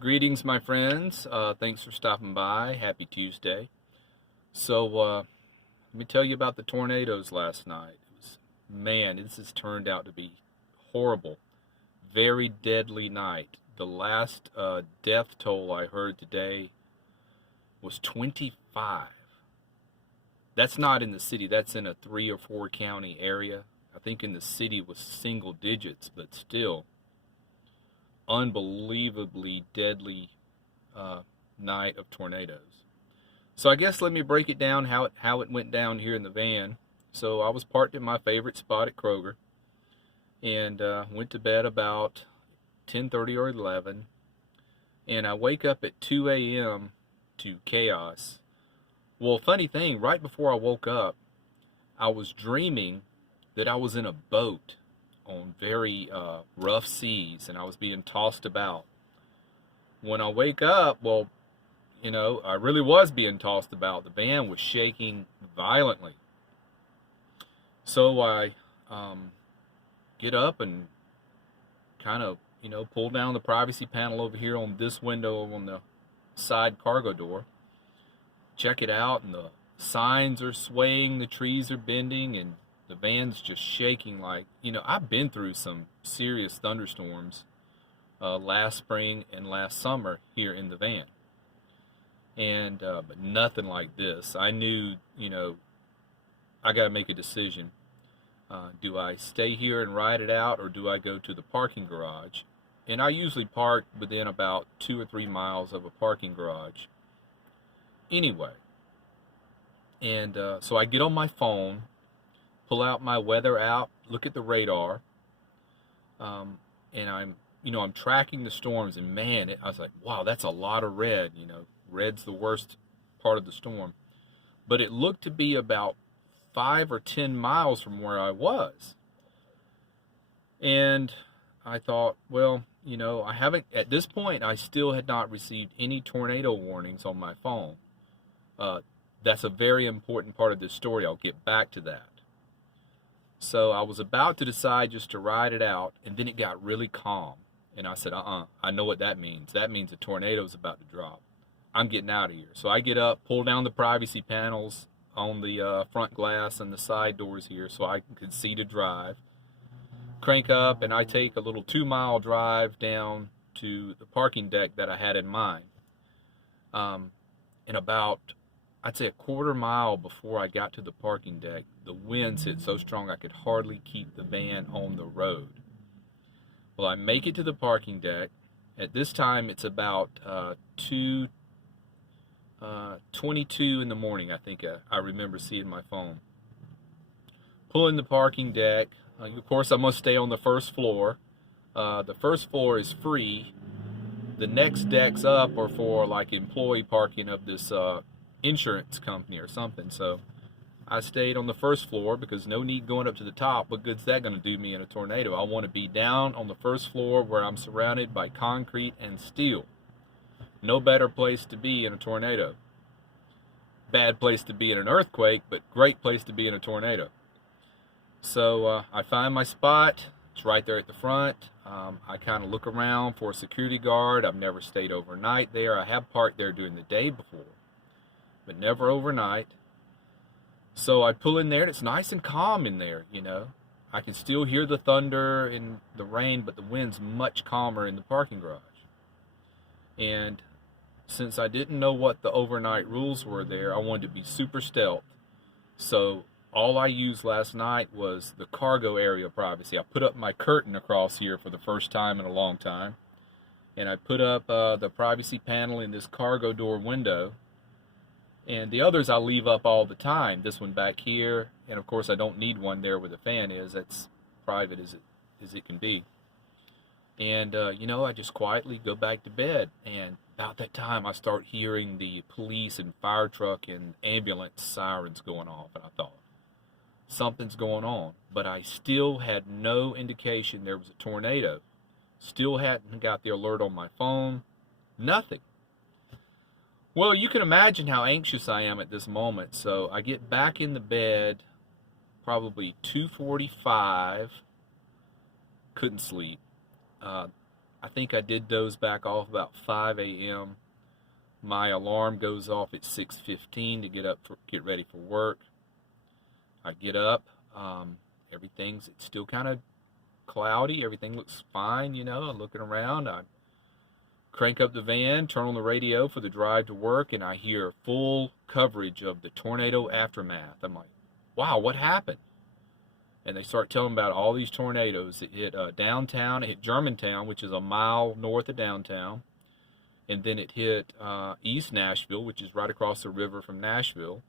Greetings, my friends. Thanks for stopping by. Happy Tuesday. Let me tell you about the tornadoes last night. Man, this has turned out to be horrible. Very deadly night. The last death toll I heard today was 25. That's not in the city. That's in a 3 or 4 county area. I think in the city was single digits, but still unbelievably deadly night of tornadoes. So I guess let me break it down how it went down here in the van. So I was parked in my favorite spot at Kroger and went to bed about 10:30 or 11, and I wake up at 2 a.m. to chaos. Well, funny thing, right before I woke up, I was dreaming that I was in a boat on very rough seas and I was being tossed about. When I wake up, well, I really was being tossed about. The van was shaking violently. So I get up and kind of, pull down the privacy panel over here on this window on the side cargo door. Check it out, and the signs are swaying, the trees are bending, and the van's just shaking like, I've been through some serious thunderstorms last spring and last summer here in the van. And but nothing like this. I knew, I got to make a decision. Do I stay here and ride it out, or do I go to the parking garage? And I usually park within about 2 or 3 miles of a parking garage. Anyway, and so I get on my phone, pull out my weather app, look at the radar, and I'm tracking the storms, and man, I was like, wow, that's a lot of red. Red's the worst part of the storm, but it looked to be about 5 or 10 miles from where I was, and I thought, well, I haven't, at this point, I still had not received any tornado warnings on my phone. That's a very important part of this story. I'll get back to that. So I was about to decide just to ride it out, and then it got really calm. And I said, I know what that means. That means a tornado is about to drop. I'm getting out of here. So I get up, pull down the privacy panels on the front glass and the side doors here so I can see to drive. Crank up, and I take a little 2-mile drive down to the parking deck that I had in mind. And about, I'd say, a quarter mile before I got to the parking deck, the winds hit so strong I could hardly keep the van on the road. Well, I make it to the parking deck. At this time, it's about 2:22 in the morning, I think I remember seeing my phone. Pulling the parking deck. Of course, I must stay on the first floor. The first floor is free. The next decks up are for like employee parking of this insurance company or something. So I stayed on the first floor because no need going up to the top. What good's that going to do me in a tornado? I want to be down on the first floor where I'm surrounded by concrete and steel. No better place to be in a tornado. Bad place to be in an earthquake, but great place to be in a tornado. So I find my spot. It's right there at the front. I kind of look around for a security guard. I've never stayed overnight there. I have parked there during the day before, but never overnight. So I pull in there, and it's nice and calm in there, I can still hear the thunder and the rain, but the wind's much calmer in the parking garage. And since I didn't know what the overnight rules were there, I wanted to be super stealth. So all I used last night was the cargo area privacy. I put up my curtain across here for the first time in a long time. And I put up the privacy panel in this cargo door window. And the others I leave up all the time. This one back here. And of course I don't need one there where the fan is. That's private as it can be. And, I just quietly go back to bed. And about that time I start hearing the police and fire truck and ambulance sirens going off. And I thought, something's going on, but I still had no indication there was a tornado. Still hadn't got the alert on my phone. Nothing. Well, you can imagine how anxious I am at this moment. So I get back in the bed, probably 2:45. Couldn't sleep. I think I did doze back off about 5 a.m. My alarm goes off at 6:15 to get ready for work. I get up. It's still kind of cloudy. Everything looks fine, I'm looking around. I crank up the van, turn on the radio for the drive to work, and I hear full coverage of the tornado aftermath. I'm like, wow, what happened? And they start telling about all these tornadoes. It hit downtown, it hit Germantown, which is a mile north of downtown. And then it hit East Nashville, which is right across the river from Nashville.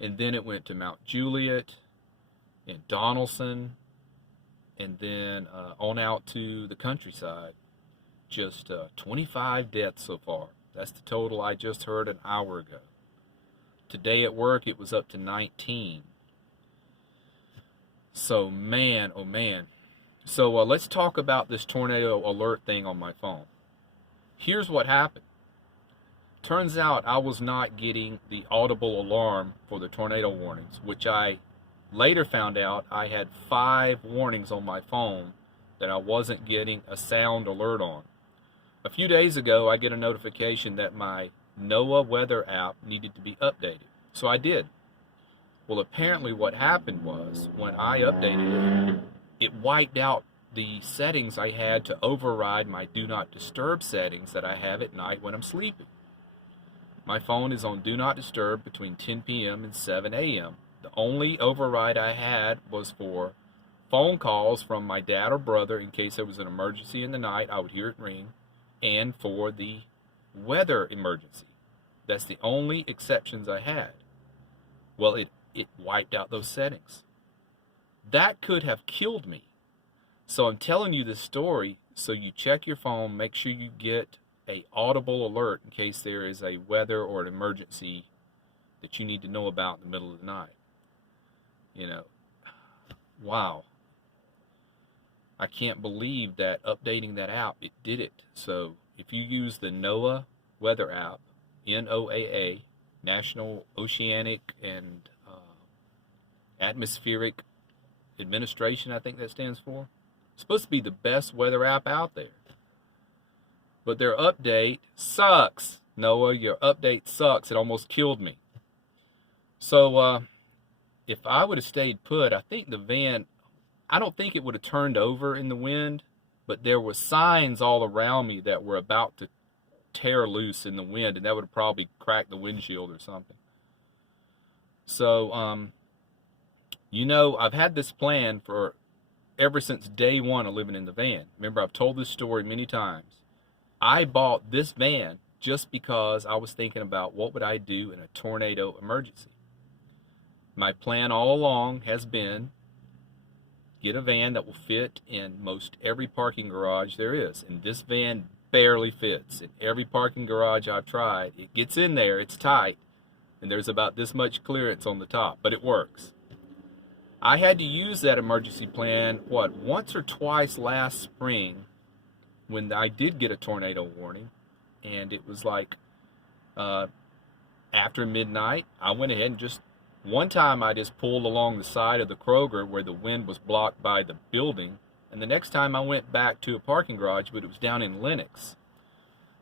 And then it went to Mount Juliet and Donaldson, and then on out to the countryside. Just 25 deaths so far. That's the total I just heard an hour ago. Today at work, it was up to 19. So, man, oh man. So let's talk about this tornado alert thing on my phone. Here's what happened. Turns out I was not getting the audible alarm for the tornado warnings, which I later found out I had 5 warnings on my phone that I wasn't getting a sound alert on. A few days ago, I get a notification that my NOAA weather app needed to be updated. So I did. Well, apparently what happened was when I updated it, it wiped out the settings I had to override my do not disturb settings that I have at night when I'm sleeping. My phone is on do not disturb between 10 p.m. and 7 a.m. The only override I had was for phone calls from my dad or brother in case there was an emergency in the night. I would hear it ring. And for the weather emergency. That's the only exceptions I had. Well, it wiped out those settings. That could have killed me. So I'm telling you this story so you check your phone, make sure you get a audible alert in case there is a weather or an emergency that you need to know about in the middle of the night. Wow. I can't believe that updating that app, it did it. So if you use the NOAA weather app, NOAA, National Oceanic and Atmospheric Administration, I think that stands for. It's supposed to be the best weather app out there. But their update sucks. NOAA, your update sucks. It almost killed me. So if I would have stayed put, I think the van, I don't think it would have turned over in the wind, but there were signs all around me that were about to tear loose in the wind, and that would have probably cracked the windshield or something. So, I've had this plan for ever since day one of living in the van. Remember, I've told this story many times. I bought this van just because I was thinking about what would I do in a tornado emergency. My plan all along has been get a van that will fit in most every parking garage there is. And this van barely fits. In every parking garage I've tried, it gets in there, it's tight, and there's about this much clearance on the top, but it works. I had to use that emergency plan, once or twice last spring when I did get a tornado warning, and it was like after midnight, I went ahead and one time I just pulled along the side of the Kroger where the wind was blocked by the building, and the next time I went back to a parking garage, but it was down in Lenox,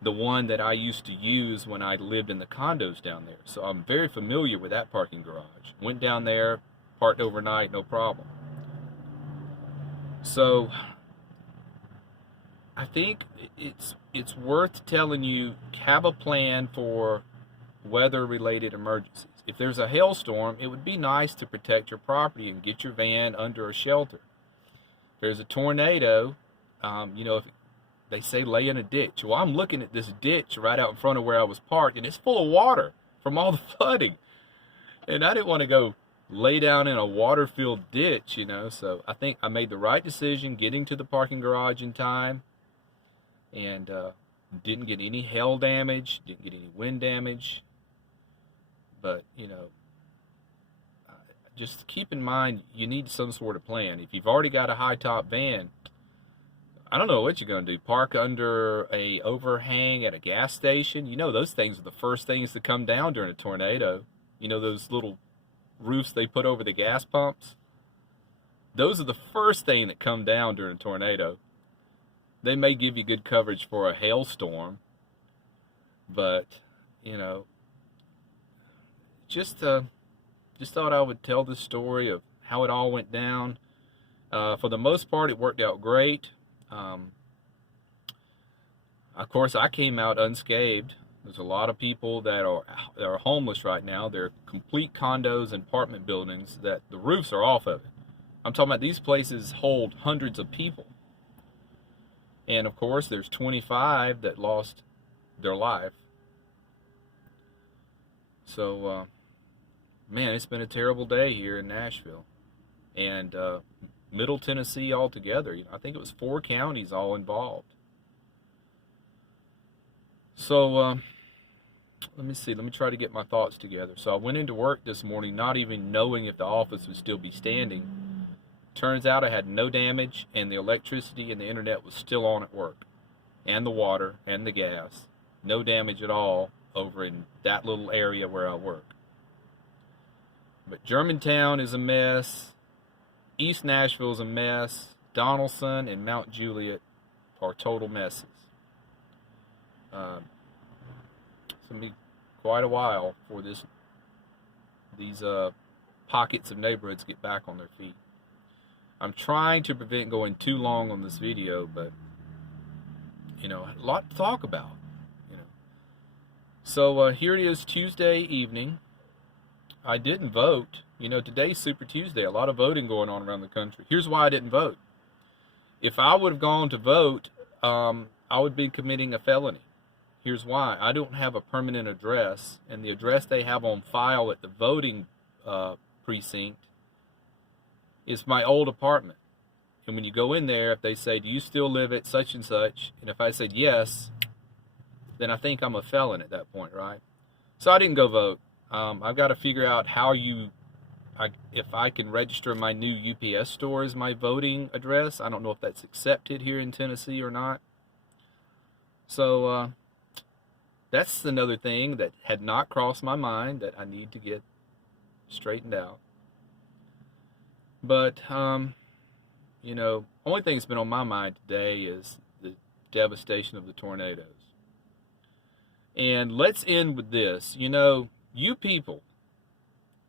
the one that I used to use when I lived in the condos down there. So I'm very familiar with that parking garage. Went down there, parked overnight, no problem. So I think it's worth telling you, have a plan for weather-related emergencies. If there's a hailstorm, it would be nice to protect your property and get your van under a shelter. If there's a tornado, if they say lay in a ditch. Well, I'm looking at this ditch right out in front of where I was parked, and it's full of water from all the flooding. And I didn't want to go lay down in a water-filled ditch, So I think I made the right decision getting to the parking garage in time, and didn't get any hail damage, didn't get any wind damage. But, just keep in mind, you need some sort of plan. If you've already got a high-top van, I don't know what you're going to do. Park under a overhang at a gas station. Those things are the first things to come down during a tornado. Those little roofs they put over the gas pumps. Those are the first thing that come down during a tornado. they may give you good coverage for a hailstorm, but just thought I would tell the story of how it all went down. For the most part, it worked out great. Of course, I came out unscathed. There's a lot of people that are homeless right now. They're complete condos and apartment buildings that the roofs are off of it. I'm talking about these places hold hundreds of people. And of course, there's 25 that lost their life. So, man, it's been a terrible day here in Nashville. And Middle Tennessee altogether. I think it was 4 counties all involved. So, let me see. Let me try to get my thoughts together. So I went into work this morning not even knowing if the office would still be standing. Turns out I had no damage, and the electricity and the internet was still on at work. And the water and the gas. No damage at all over in that little area where I work. But Germantown is a mess. East Nashville is a mess. Donaldson and Mount Juliet are total messes. It's going to be quite a while for these pockets of neighborhoods get back on their feet. I'm trying to prevent going too long on this video, but a lot to talk about. So here it is, Tuesday evening. I didn't vote. Today's Super Tuesday. A lot of voting going on around the country. Here's why I didn't vote. If I would have gone to vote, I would be committing a felony. Here's why. I don't have a permanent address, and the address they have on file at the voting precinct is my old apartment. And when you go in there, if they say, do you still live at such and such? And if I said yes, then I think I'm a felon at that point, right? So I didn't go vote. I've got to figure out how if I can register my new UPS store as my voting address. I don't know if that's accepted here in Tennessee or not. So that's another thing that had not crossed my mind that I need to get straightened out. But, only thing that's been on my mind today is the devastation of the tornadoes. And let's end with this. You people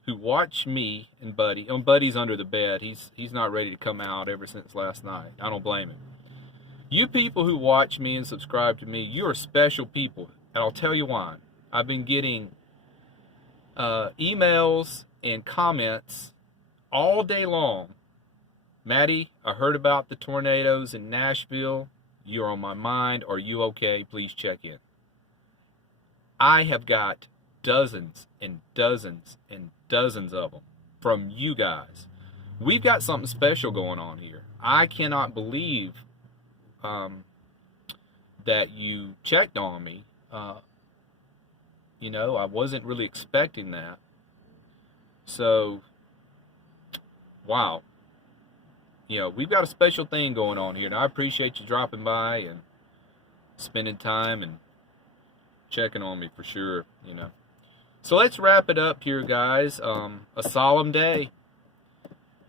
who watch me and Buddy, Buddy's under the bed. He's not ready to come out ever since last night. I don't blame him. You people who watch me and subscribe to me, you are special people. And I'll tell you why. I've been getting emails and comments all day long. Maddie, I heard about the tornadoes in Nashville. You're on my mind. Are you okay? Please check in. I have got dozens and dozens and dozens of them from you guys. We've got something special going on here. I cannot believe that you checked on me. I wasn't really expecting that. So, wow. We've got a special thing going on here. And I appreciate you dropping by and spending time and checking on me for sure, So let's wrap it up here, guys. A solemn day.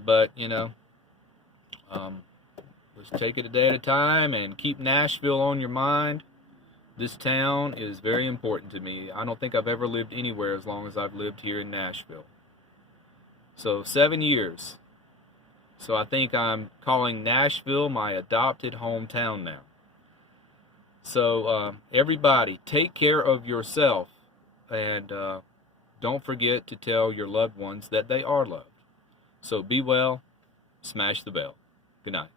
But, let's take it a day at a time and keep Nashville on your mind. This town is very important to me. I don't think I've ever lived anywhere as long as I've lived here in Nashville. So 7 years. So I think I'm calling Nashville my adopted hometown now. So everybody, take care of yourself. And don't forget to tell your loved ones that they are loved. So be well. Smash the bell. Good night.